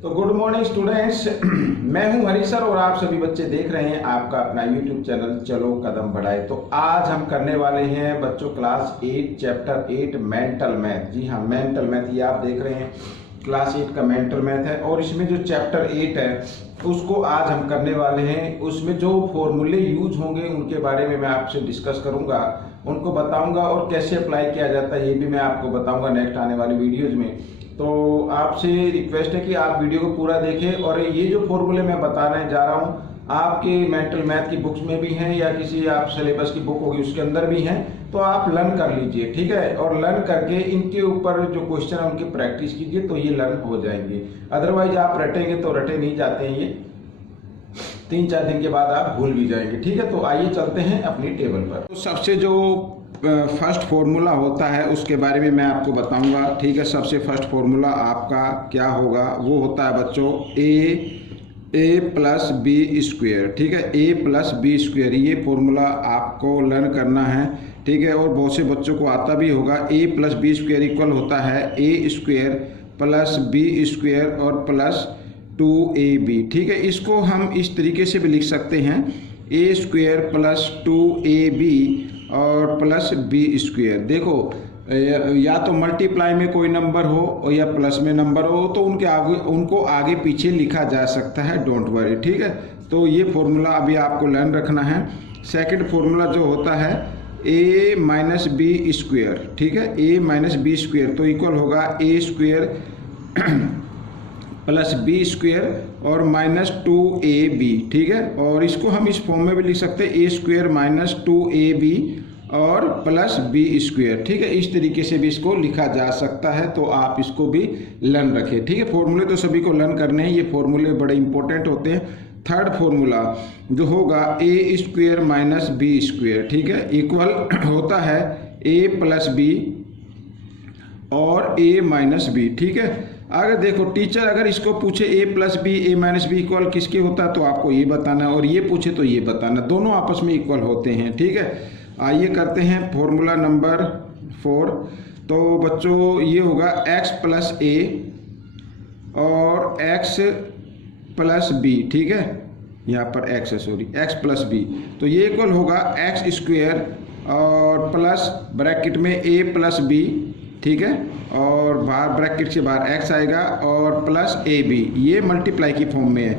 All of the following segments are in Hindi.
तो गुड मॉर्निंग स्टूडेंट्स, मैं हूं हरी सर और आप सभी बच्चे देख रहे हैं आपका अपना यूट्यूब चैनल चलो कदम बढ़ाए। तो आज हम करने वाले हैं बच्चों क्लास 8 चैप्टर 8 मेंटल मैथ। जी हाँ, मेंटल मैथ ये आप देख रहे हैं क्लास 8 का मेंटल मैथ है और इसमें जो चैप्टर 8 है उसको आज हम करने वाले हैं। उसमें जो फॉर्मूले यूज होंगे उनके बारे में मैं आपसे डिस्कस करूंगा, उनको बताऊंगा और कैसे अप्लाई किया जाता है ये भी मैं आपको बताऊंगा नेक्स्ट आने वाली वीडियोज में। तो आपसे रिक्वेस्ट है कि आप वीडियो को पूरा देखें और ये जो फॉर्मूले मैं बताने जा रहा हूँ आपके मेंटल मैथ की बुक्स में भी हैं या किसी आप सिलेबस की बुक होगी उसके अंदर भी हैं, तो आप लर्न कर लीजिए, ठीक है। और लर्न करके इनके ऊपर जो क्वेश्चन है उनकी प्रैक्टिस कीजिए तो ये लर्न हो जाएंगे। अदरवाइज आप रटेंगे तो रटे नहीं जाते हैं, ये 3-4 दिन के बाद आप भूल भी जाएंगे, ठीक है। तो आइए चलते हैं अपनी टेबल पर। तो सबसे जो फर्स्ट फॉर्मूला होता है उसके बारे में मैं आपको बताऊंगा, ठीक है। सबसे फर्स्ट फॉर्मूला आपका क्या होगा, वो होता है बच्चों ए प्लस बी स्क्वेयर, ठीक है। ए प्लस बी स्क्वेयर ये फॉर्मूला आपको लर्न करना है, ठीक है। और बहुत से बच्चों को आता भी होगा। ए प्लस बी स्क्वेयर इक्वल होता है ए स्क्वेयर प्लस बी स्क्वेयर और प्लस 2ab, ठीक है। इसको हम इस तरीके से भी लिख सकते हैं ए स्क्वेयर प्लस 2ab और प्लस बी स्क्वेयर। देखो या तो मल्टीप्लाई में कोई नंबर हो और या प्लस में नंबर हो तो उनको आगे पीछे लिखा जा सकता है, डोंट वरी, ठीक है। तो ये फॉर्मूला अभी आपको लर्न रखना है। सेकंड फॉर्मूला जो होता है ए माइनस बी स्क्वेयर, ठीक है। ए माइनस बी स्क्वेयर तो इक्वल होगा ए स्क्वेयर प्लस बी स्क्वेयर और माइनस 2ab, ठीक है। और इसको हम इस फॉर्म में भी लिख सकते हैं ए स्क्वेयर माइनस 2ab और प्लस बी स्क्वेयर, ठीक है। इस तरीके से भी इसको लिखा जा सकता है, तो आप इसको भी लर्न रखें, ठीक है। फॉर्मूले तो सभी को लर्न करने हैं, ये फॉर्मूले बड़े इंपॉर्टेंट होते हैं। थर्ड फॉर्मूला जो होगा ए स्क्वेयर माइनस बी स्क्वेयर, ठीक है, इक्वल होता है ए प्लस बी और ए माइनस बी, ठीक है। अगर देखो टीचर अगर इसको पूछे ए प्लस बी ए माइनस बी इक्वल किसके होता है तो आपको ये बताना है, और ये पूछे तो ये बताना, दोनों आपस में इक्वल होते हैं, ठीक है। आइए करते हैं फॉर्मूला नंबर 4। तो बच्चों ये होगा x प्लस ए और x प्लस बी, ठीक है। यहाँ पर x है, सॉरी, x प्लस बी, तो ये इक्वल होगा एक्स स्क्वेयर और प्लस ब्रैकेट में a प्लस बी, ठीक है, और बाहर ब्रैकेट से बाहर x आएगा और प्लस ab, ये मल्टीप्लाई की फॉर्म में है।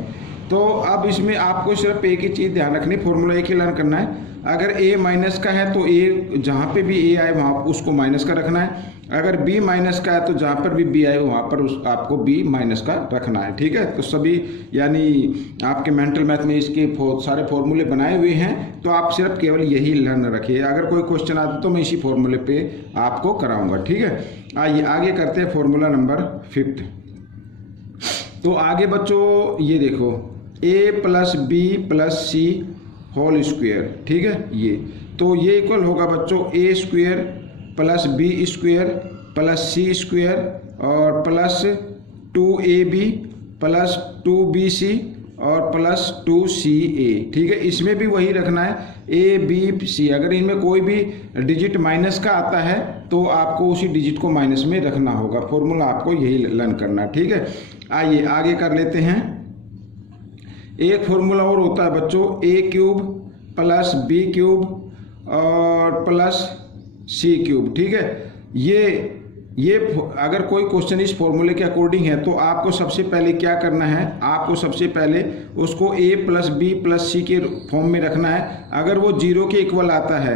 तो अब इसमें आपको सिर्फ एक ही चीज़ ध्यान रखनी, फॉर्मूला एक ही लर्न करना है। अगर a माइनस का है तो a जहाँ पे भी a आए वहाँ उसको माइनस का रखना है, अगर b माइनस का है तो जहाँ पर भी b आए वहाँ पर आपको b माइनस का रखना है, ठीक है। तो सभी यानी आपके मेंटल मैथ में इसके सारे फॉर्मूले बनाए हुए हैं, तो आप सिर्फ केवल यही लर्न रखिए। अगर कोई क्वेश्चन आता तो मैं इसी फॉर्मूले पे आपको कराऊंगा, ठीक है। आइए आगे करते हैं फॉर्मूला नंबर 5। तो आगे बच्चों ये देखो a plus B plus C whole square, ठीक है, ये तो ये इक्वल होगा बच्चों A square plus B square plus C square और प्लस 2ab प्लस 2bc और प्लस 2ca, ठीक है। इसमें भी वही रखना है ए बी सी, अगर इनमें कोई भी डिजिट माइनस का आता है तो आपको उसी डिजिट को माइनस में रखना होगा। फॉर्मूला आपको यही लर्न करना है, ठीक है। आइए आगे कर लेते हैं। एक फॉर्मूला और होता है बच्चों ए क्यूब प्लस बी क्यूब और प्लस सी क्यूब, ठीक है। ये अगर कोई क्वेश्चन इस फॉर्मूले के अकॉर्डिंग है तो आपको सबसे पहले क्या करना है, आपको सबसे पहले उसको ए प्लस बी प्लस सी के फॉर्म में रखना है। अगर वो 0 के इक्वल आता है,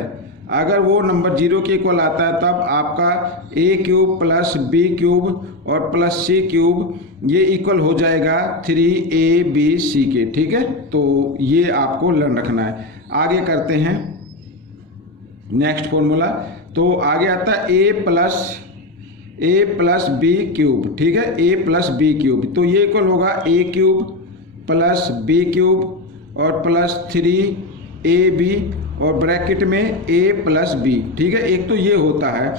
अगर वो नंबर 0 के इक्वल आता है तब आपका ए क्यूब प्लस बी क्यूब और प्लस सी क्यूब ये इक्वल हो जाएगा 3abc के, ठीक है। तो ये आपको लर्न रखना है। आगे करते हैं नेक्स्ट फॉर्मूला। तो आगे आता है ए प्लस बी क्यूब, ठीक है, ए प्लस बी क्यूब, तो ये इक्वल होगा ए क्यूब प्लस बी क्यूब और प्लस 3ab और ब्रैकेट में a प्लस बी, ठीक है। एक तो ये होता है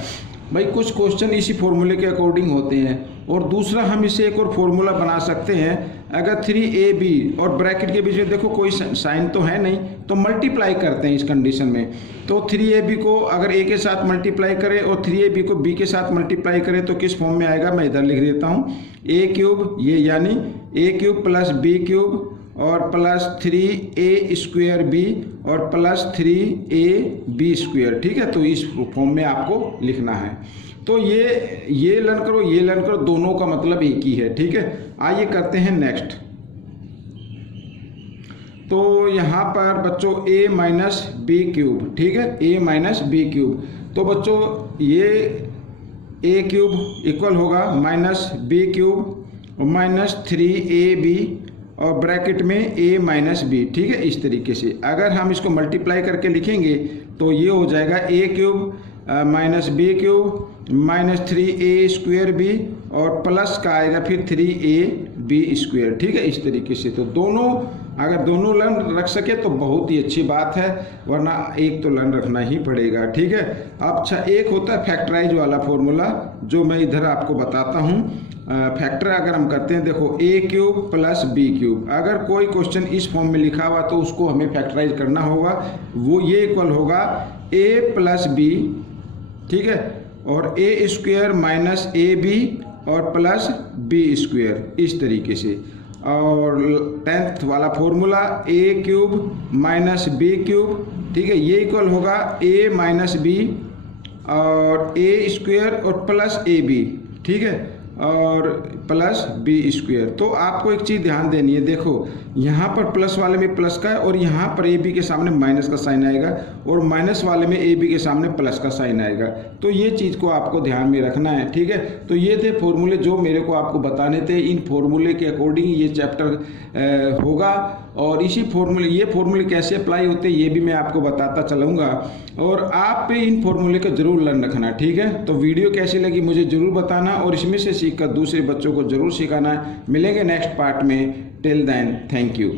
भाई, कुछ क्वेश्चन इसी फॉर्मूले के अकॉर्डिंग होते हैं, और दूसरा हम इसे एक और फॉर्मूला बना सकते हैं, अगर 3ab और ब्रैकेट के बीच में देखो कोई साइन तो है नहीं, तो मल्टीप्लाई करते हैं इस कंडीशन में। तो 3ab को अगर a के साथ मल्टीप्लाई करें और 3ab को b के साथ मल्टीप्लाई करें तो किस फॉर्म में आएगा, मैं इधर लिख देता हूँ, a क्यूब, ये यानी a cube plus b cube और प्लस 3a स्क्वायर b और प्लस 3ab स्क्वायर। ठीक है, तो इस फॉर्म में आपको लिखना है। तो ये लर्न करो, ये लर्न करो, दोनों का मतलब एक ही है। ठीक है, आइए करते हैं नेक्स्ट। तो यहाँ पर बच्चों a माइनस बी क्यूब, ठीक है, a माइनस बी क्यूब। तो बच्चों ये a क्यूब इक्वल होगा माइनस बी क्यूब और माइनस 3ab और ब्रैकेट में a माइनस बी। ठीक है, इस तरीके से अगर हम इसको मल्टीप्लाई करके लिखेंगे तो ये हो जाएगा a cube minus B cube minus 3a square B और प्लस का आएगा फिर 3ab स्क्वायर। ठीक है, इस तरीके से। तो दोनों अगर दोनों लर्न रख सके तो बहुत ही अच्छी बात है, वरना एक तो लर्न रखना ही पड़ेगा। ठीक है, अब अच्छा एक होता है फैक्टराइज वाला फॉर्मूला जो मैं इधर आपको बताता हूँ। फैक्टर अगर हम करते हैं, देखो a cube plus B cube, अगर कोई क्वेश्चन इस फॉर्म में लिखा हुआ तो उसको हमें फैक्टराइज करना होगा। वो ये इक्वल होगा a प्लस बी, ठीक है, और a square minus A B और प्लस बी स्क्वायर, इस तरीके से। और 10th वाला formula a cube minus B cube, ठीक है, ये इक्वल होगा a माइनस बी और a स्क्वायर और प्लस ए बी, ठीक है, और प्लस बी स्क्वायर। तो आपको एक चीज़ ध्यान देनी है, देखो यहाँ पर प्लस वाले में प्लस का है और यहाँ पर ए बी के सामने माइनस का साइन आएगा और माइनस वाले में ए बी के सामने प्लस का साइन आएगा। तो ये चीज़ को आपको ध्यान में रखना है। ठीक है, तो ये थे फॉर्मूले जो मेरे को आपको बताने थे। इन फॉर्मूले के अकॉर्डिंग ये चैप्टर होगा और इसी ये फॉर्मूले कैसे अप्लाई होते हैं ये भी मैं आपको बताता चलूँगा और आप पे इन फॉर्मूले का जरूर लर्न रखना। ठीक है, तो वीडियो कैसी लगी मुझे ज़रूर बताना और इसमें से सीखकर दूसरे बच्चों को ज़रूर सिखाना। मिलेंगे नेक्स्ट पार्ट में। Till then, thank you.